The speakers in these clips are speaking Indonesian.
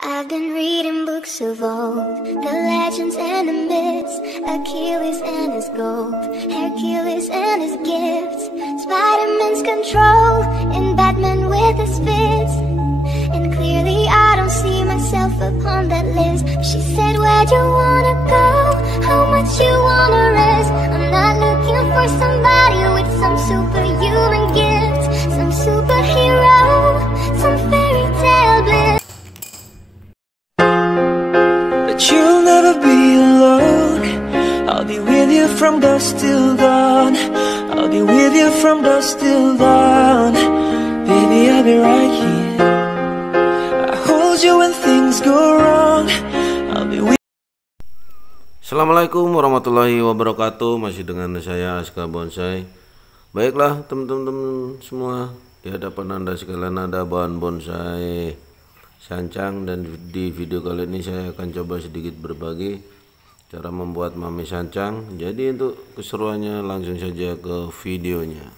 I've been reading books of old, the legends and the myths, Achilles and his gold, Hercules and his gifts, Spider-Man's control, and Batman with his fists. And clearly I don't see myself upon that list. She said, where'd you wanna go? How much you wanna risk? I'm not looking for somebody with some superhuman gifts, some superhero, some fairy tale bliss. But you'll never be alone. I'll be with you from dusk till dawn. I'll be with you from dusk till dawn. Baby, I'll be right here. I hold you when things go wrong. I'll be with. Assalamualaikum warahmatullahi wabarakatuh. Masih dengan saya Azka Bonsai. Baiklah teman-teman semua, di hadapan Anda sekalian ada bahan bonsai sancang, dan di video kali ini saya akan coba sedikit berbagi cara membuat mame sancang. Jadi untuk keseruannya langsung saja ke videonya.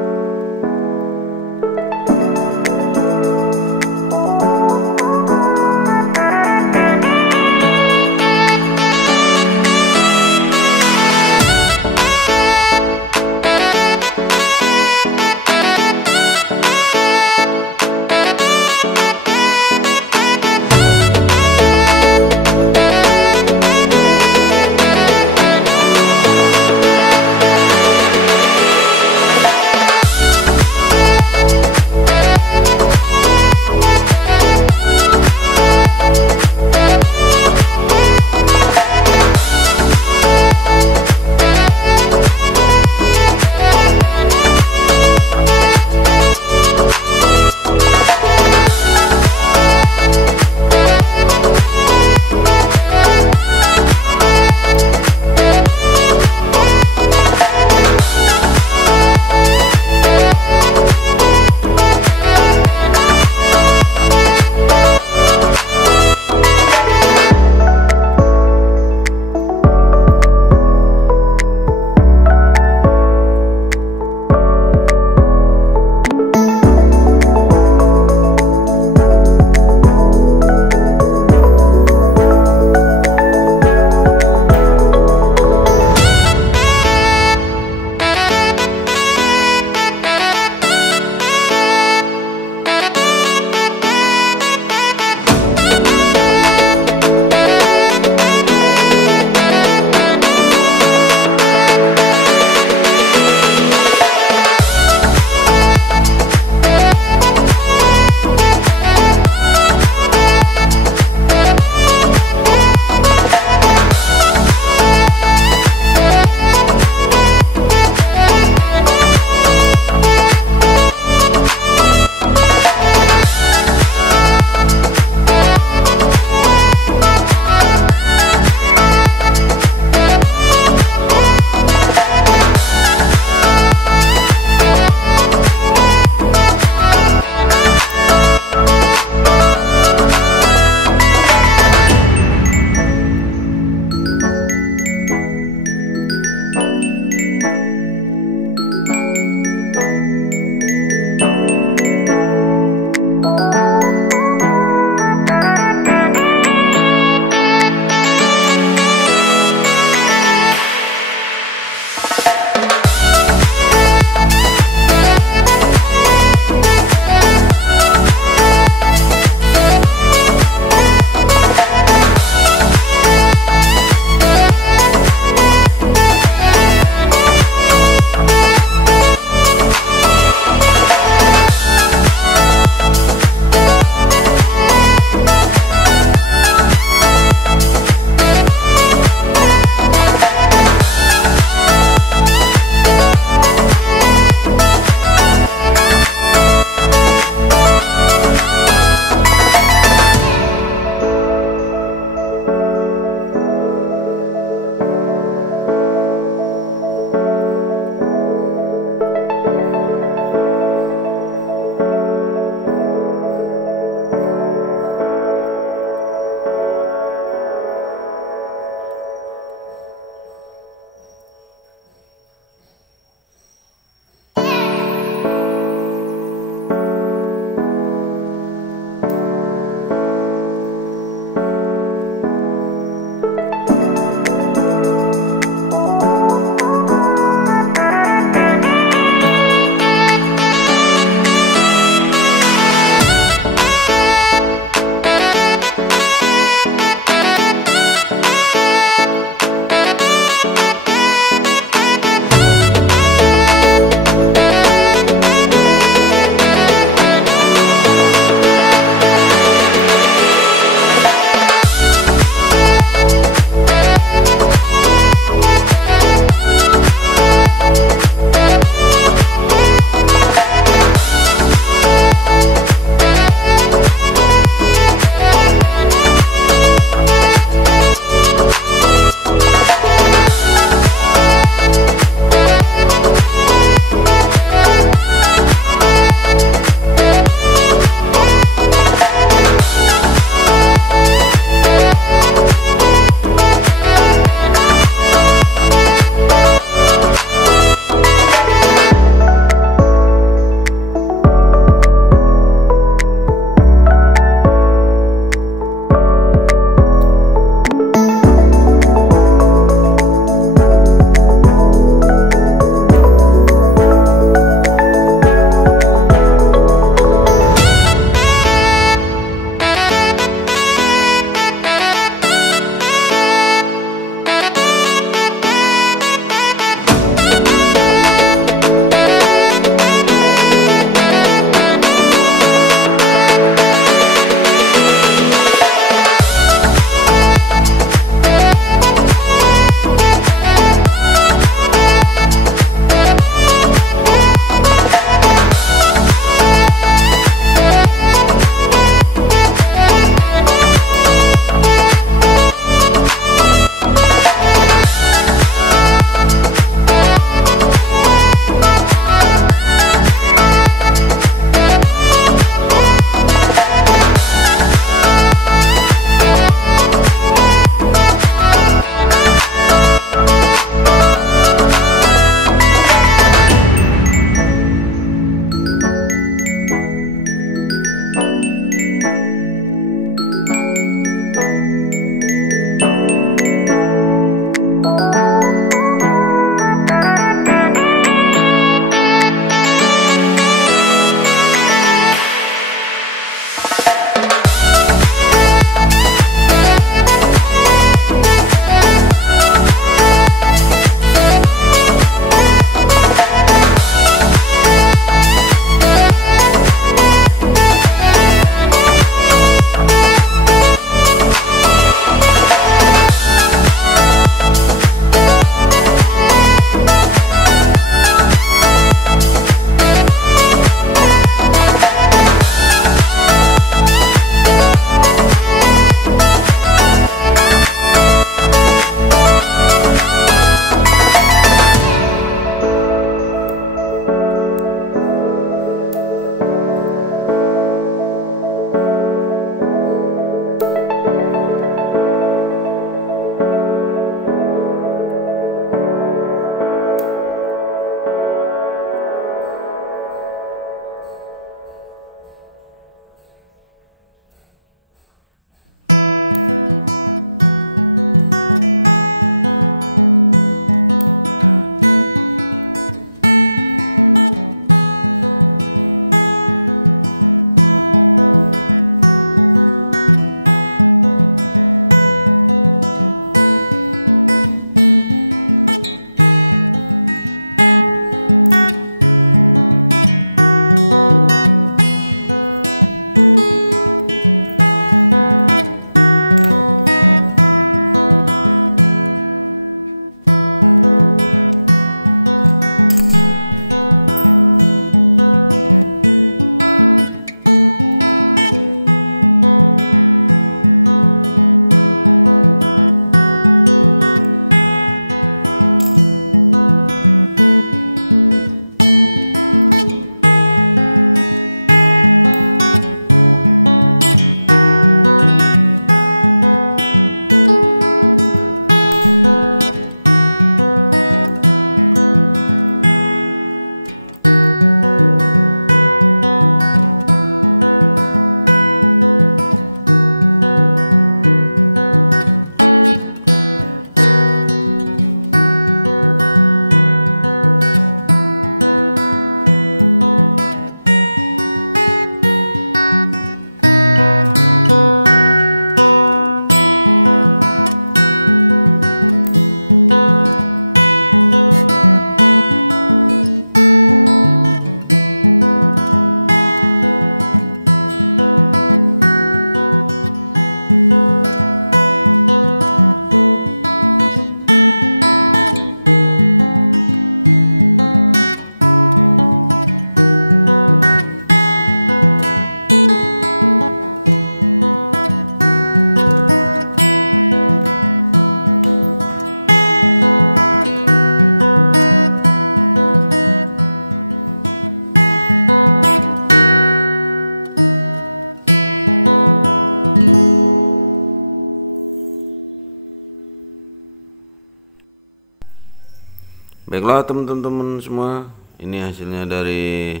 Baiklah teman-teman semua, ini hasilnya dari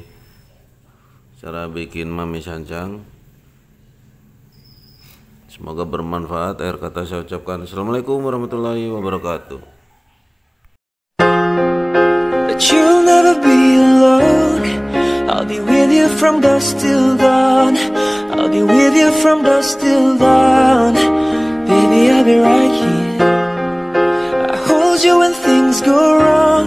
cara bikin mame sancang. Semoga bermanfaat. Akhir kata saya ucapkan Assalamualaikum warahmatullahi wabarakatuh. But you'll never be alone. I'll be with you from dusk till dawn. I'll be with you from dusk till dawn. Baby, I'll be right here. I hold you when things go wrong.